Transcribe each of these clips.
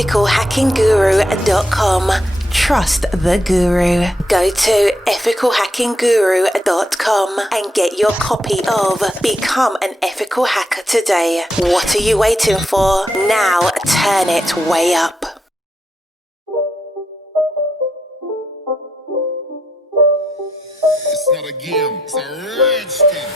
ethicalhackingguru.com. Trust the guru. Go to ethicalhackingguru.com and get your copy of Become an Ethical Hacker today. What are you waiting for? Now turn it way up. It's not a game, it's a rich thing.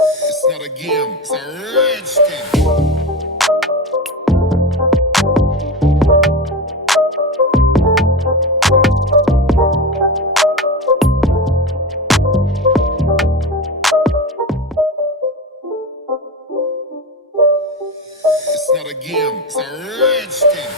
It's not a game, it's a rich thing. It's not a game, it's a rich thing.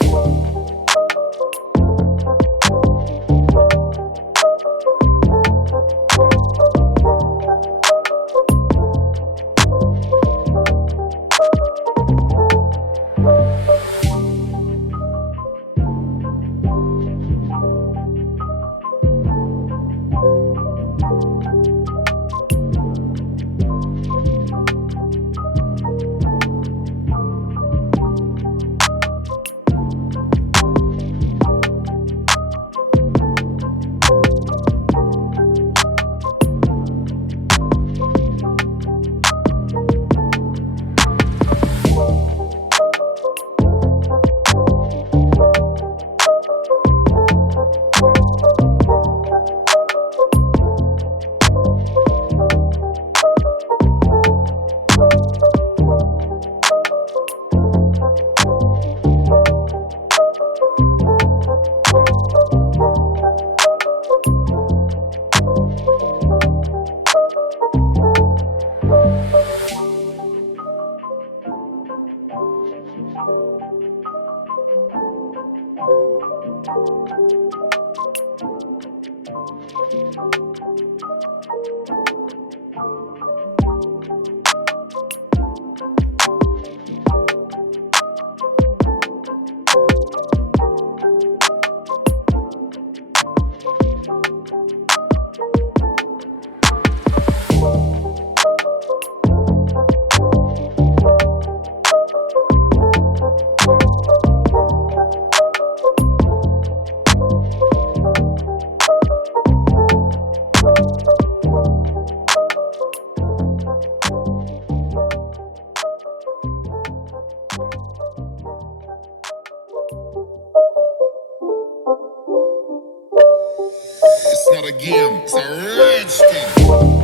not a game, it's a rich thing.